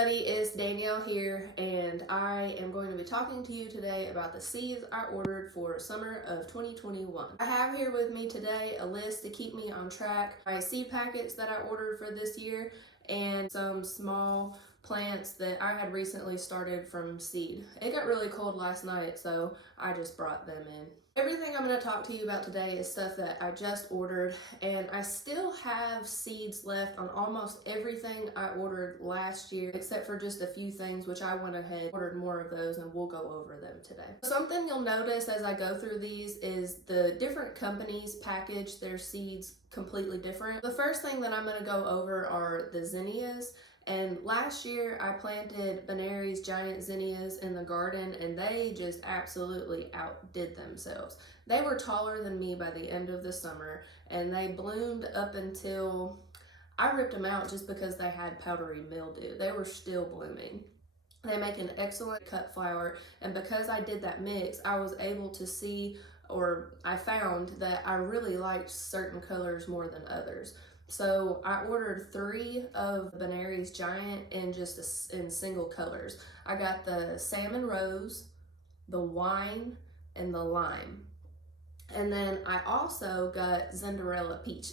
everybody, it's Danielle here, and I am going to be talking to you today about the seeds I ordered for summer of 2021. I have here with me today a list to keep me on track, my seed packets that I ordered for this year, and some small plants that I had recently started from seed. It got really cold last night, so I just brought them in. Everything I'm going to talk to you about today is stuff that I just ordered, and I still have seeds left on almost everything I ordered last year, except for just a few things, which I went ahead and ordered more of those, and we'll go over them today. Something you'll notice as I go through these is the different companies package their seeds completely different. The first thing that I'm going to go over are the zinnias. And last year I planted BENARY'S giant zinnias in the garden, and they just absolutely outdid themselves. They were taller than me by the end of the summer, and they bloomed up until I ripped them out just because they had powdery mildew. They were still blooming. They make an excellent cut flower, and because I did that mix, I was able to see, or I found that I really liked certain colors more than others. So I ordered 3 of BENARY'S giant in single colors. I got the salmon rose, the wine, and the lime. And then I also got ZINDERELLA peach.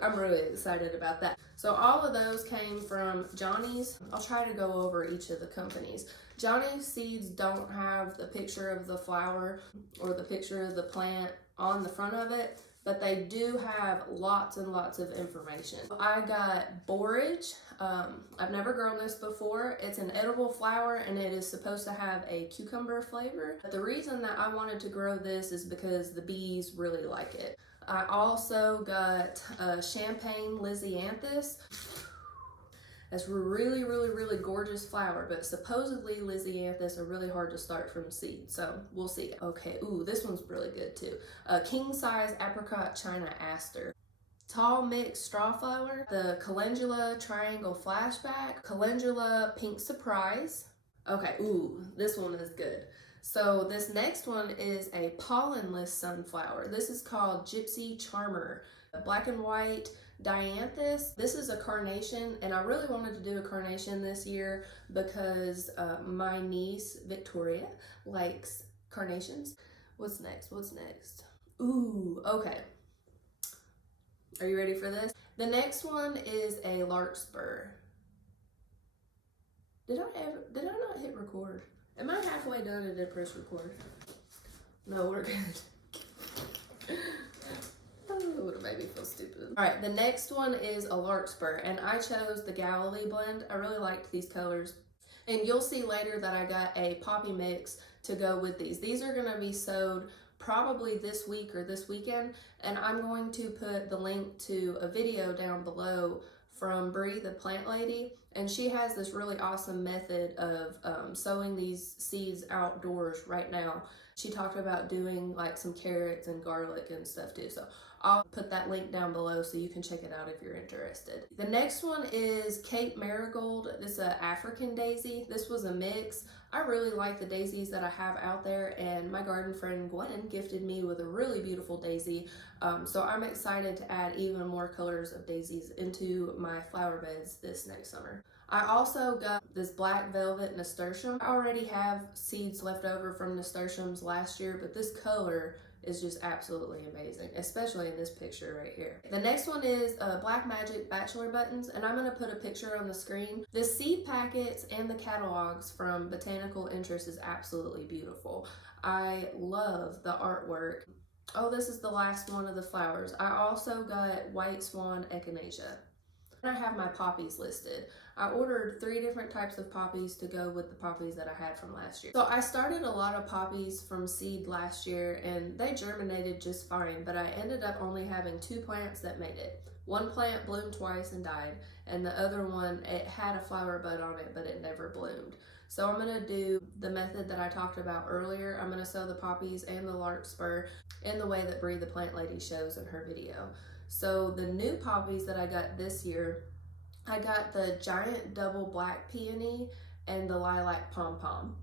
I'm really excited about that. So all of those came from Johnny's. I'll try to go over each of the companies. Johnny's seeds don't have the picture of the flower or the picture of the plant on the front of it, but they do have lots and lots of information. I got borage. I've never grown this before. It's an edible flower, and it is supposed to have a cucumber flavor. But the reason that I wanted to grow this is because the bees really like it. I also got champagne LISIANTHUS. It's a really, really, really gorgeous flower, but supposedly LISIANTHUS are really hard to start from seed, so we'll see. Okay, ooh, this one's really good too. King size apricot China aster. Tall mixed straw flower, the calendula triangle flashback, calendula pink surprise. Okay, ooh, this one is good. So this next one is a pollenless sunflower. This is called Gypsy Charmer, black and white dianthus. This is a carnation, and I really wanted to do a carnation this year because my niece Victoria likes carnations. What's next? What's next? Ooh, okay. Are you ready for this? The next one is a larkspur. Did I not hit record? Am I halfway done and did press record? No, we're good. Oh, it would have made me feel stupid. All right, the next one is a larkspur, and I chose the Galilee blend. I really liked these colors. And you'll see later that I got a poppy mix to go with these. These are gonna be sowed probably this week or this weekend, and I'm going to put the link to a video down below from Brie the Plant Lady, and she has this really awesome method of sowing these seeds outdoors right now. She talked about doing like some carrots and garlic and stuff too, so I'll put that link down below so you can check it out if you're interested. The next one is Cape Marigold. This is an African daisy. This was a mix. I really like the daisies that I have out there, and my garden friend Gwen gifted me with a really beautiful daisy. So I'm excited to add even more colors of daisies into my flower beds this next summer. I also got this black velvet nasturtium. I already have seeds left over from nasturtiums last year, but this color is just absolutely amazing, especially in this picture right here. The next one is Black Magic Bachelor Buttons, and I'm going to put a picture on the screen. The seed packets and the catalogs from Botanical Interests is absolutely beautiful. I love the artwork. Oh, this is the last one of the flowers. I also got white swan echinacea. I have my poppies listed. I ordered 3 different types of poppies to go with the poppies that I had from last year. So I started a lot of poppies from seed last year, and they germinated just fine, but I ended up only having 2 plants that made it. One plant bloomed twice and died, and the other one, it had a flower bud on it, but it never bloomed. So I'm gonna do the method that I talked about earlier. I'm gonna sow the poppies and the larkspur in the way that Brie the Plant Lady shows in her video. So the new poppies that I got this year, I got the giant double black peony and the lilac pom-pom.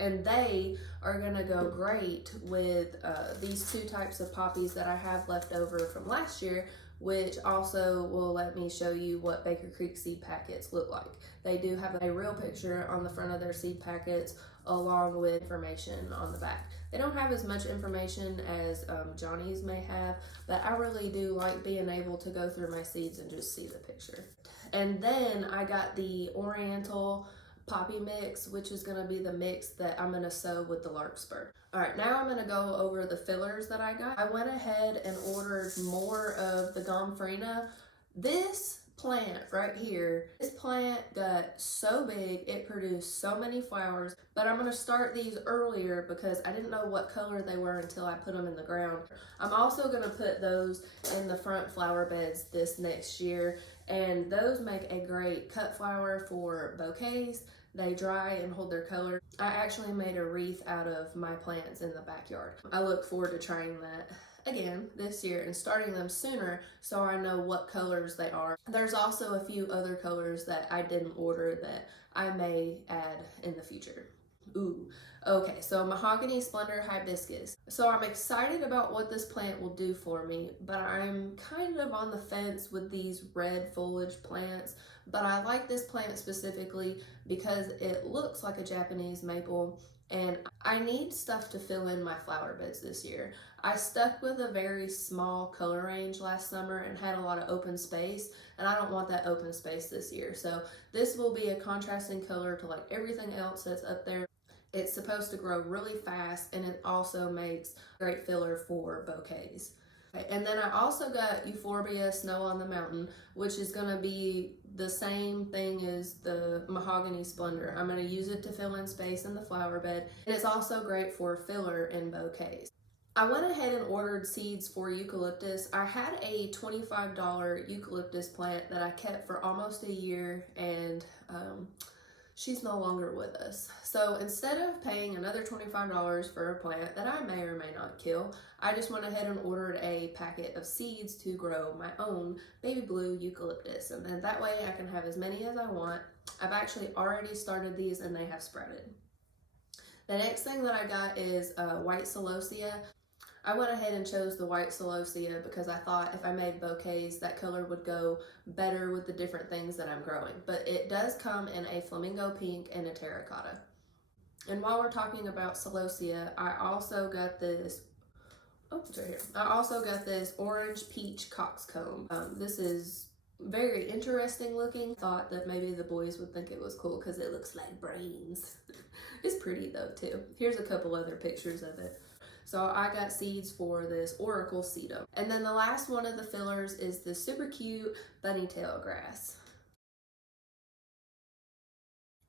And they are gonna go great with these two types of poppies that I have left over from last year, which also will let me show you what Baker Creek seed packets look like. They do have a real picture on the front of their seed packets along with information on the back. They don't have as much information as Johnny's may have, but I really do like being able to go through my seeds and just see the picture. And then I got the Oriental poppy mix, which is going to be the mix that I'm going to sow with the Larkspur. All right, now I'm going to go over the fillers that I got. I went ahead and ordered more of the Gomphrena. This plant right here, this plant got so big, it produced so many flowers, but I'm going to start these earlier because I didn't know what color they were until I put them in the ground. I'm also going to put those in the front flower beds this next year, and those make a great cut flower for bouquets. They dry and hold their color. I actually made a wreath out of my plants in the backyard. I look forward to trying that again this year and starting them sooner so I know what colors they are. There's also a few other colors that I didn't order that I may add in the future. Ooh, okay, so Mahogany, Splendor, Hibiscus. So I'm excited about what this plant will do for me, but I'm kind of on the fence with these red foliage plants. But I like this plant specifically because it looks like a Japanese maple, and I need stuff to fill in my flower beds this year. I stuck with a very small color range last summer and had a lot of open space, and I don't want that open space this year. So this will be a contrasting color to like everything else that's up there. It's supposed to grow really fast, and it also makes great filler for bouquets. And then I also got Euphorbia Snow on the Mountain, which is going to be the same thing as the Mahogany Splendor. I'm going to use it to fill in space in the flower bed, and it's also great for filler in bouquets. I went ahead and ordered seeds for eucalyptus. I had a $25 eucalyptus plant that I kept for almost a year, and she's no longer with us. So instead of paying another $25 for a plant that I may or may not kill, I just went ahead and ordered a packet of seeds to grow my own baby blue eucalyptus. And then that way I can have as many as I want. I've actually already started these and they have sprouted. The next thing that I got is white celosia. I went ahead and chose the white celosia because I thought if I made bouquets, that color would go better with the different things that I'm growing. But it does come in a flamingo pink and a terracotta. And while we're talking about celosia, I also got this, oh, it's right here. I also got this orange peach coxcomb. This is very interesting looking. Thought that maybe the boys would think it was cool because it looks like brains. It's pretty though too. Here's a couple other pictures of it. So I got seeds for this Oracle Sedum. And then the last one of the fillers is the super cute bunny tail grass.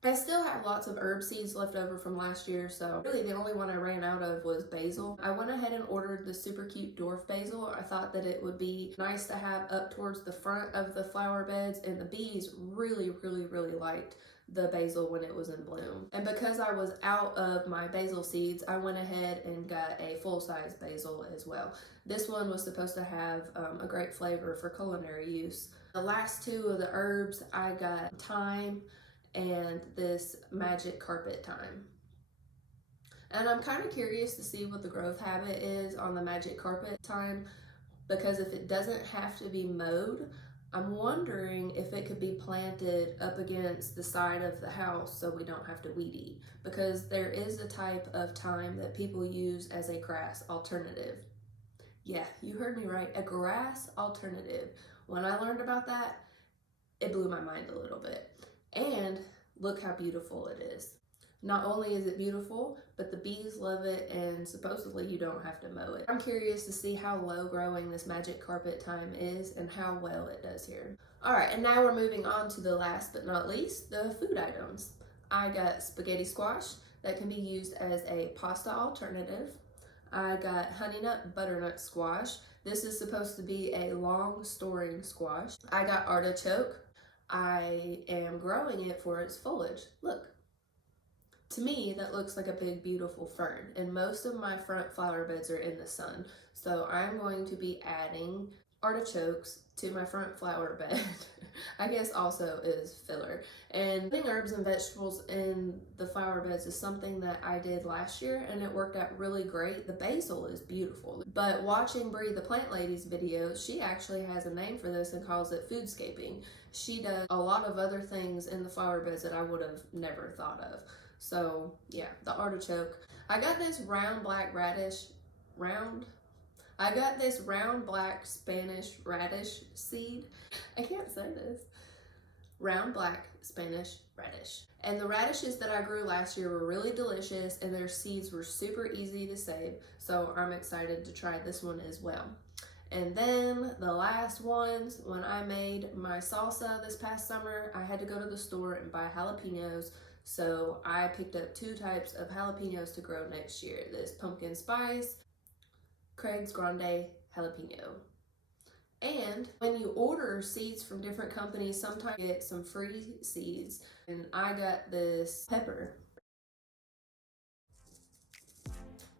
I still have lots of herb seeds left over from last year, so really the only one I ran out of was basil. I went ahead and ordered the super cute dwarf basil. I thought that it would be nice to have up towards the front of the flower beds, and the bees really liked the basil when it was in bloom. And because I was out of my basil seeds, I went ahead and got a full-size basil as well. This one was supposed to have a great flavor for culinary use. The last two of the herbs, I got thyme and this magic carpet thyme. And I'm kind of curious to see what the growth habit is on the magic carpet thyme, because if it doesn't have to be mowed, I'm wondering if it could be planted up against the side of the house so we don't have to weed eat, because there is a type of thyme that people use as a grass alternative. Yeah, you heard me right, a grass alternative. When I learned about that, it blew my mind a little bit. And look how beautiful it is. Not only is it beautiful, but the bees love it, and supposedly you don't have to mow it. I'm curious to see how low growing this magic carpet thyme is and how well it does here. All right, and now we're moving on to the last but not least, the food items. I got spaghetti squash that can be used as a pasta alternative. I got honey nut butternut squash. This is supposed to be a long storing squash. I got artichoke. I am growing it for its foliage. Look. To me, that looks like a big, beautiful fern, and most of my front flower beds are in the sun, so I'm going to be adding artichokes to my front flower bed. I guess also is filler. And putting herbs and vegetables in the flower beds is something that I did last year and it worked out really great. The basil is beautiful. But watching Brie the Plant Lady's videos, she actually has a name for this and calls it foodscaping. She does a lot of other things in the flower beds that I would have never thought of. So yeah, the artichoke. I got this round black Spanish radish seed. I can't say this. Round black Spanish radish. And the radishes that I grew last year were really delicious and their seeds were super easy to save. So I'm excited to try this one as well. And then the last ones, when I made my salsa this past summer, I had to go to the store and buy jalapenos. So I picked up 2 types of jalapenos to grow next year. This pumpkin spice, Craig's Grande jalapeno. And when you order seeds from different companies, sometimes you get some free seeds. And I got this pepper.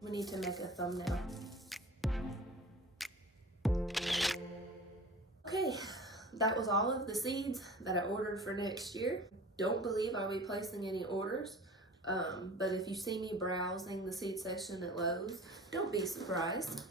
We need to make a thumbnail. Okay, that was all of the seeds that I ordered for next year. Don't believe I'll be placing any orders, but if you see me browsing the seed section at Lowe's, don't be surprised.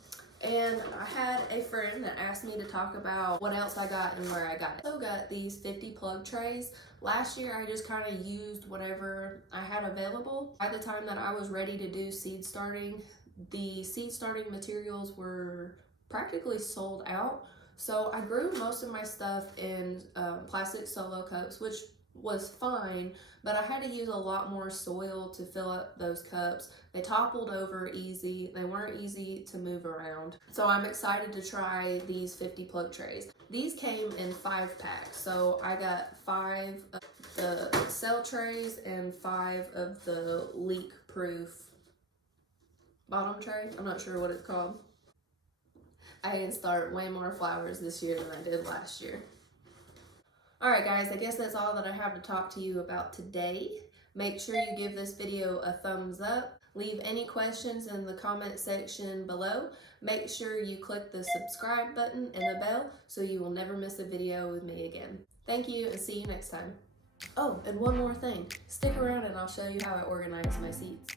And I had a friend that asked me to talk about what else I got and where I got it. I also got these 50 plug trays. Last year I just kind of used whatever I had available. By the time that I was ready to do seed starting, the seed starting materials were practically sold out. So I grew most of my stuff in plastic solo cups, which was fine, but I had to use a lot more soil to fill up those cups. They toppled over easy. They weren't easy to move around. So I'm excited to try these 50 plug trays. These came in 5 packs. So I got 5 of the cell trays and 5 of the leak proof bottom tray. I'm not sure what it's called. I can start way more flowers this year than I did last year. Alright guys, I guess that's all that I have to talk to you about today. Make sure you give this video a thumbs up. Leave any questions in the comment section below. Make sure you click the subscribe button and the bell so you will never miss a video with me again. Thank you and see you next time. Oh, and one more thing. Stick around and I'll show you how I organize my seeds.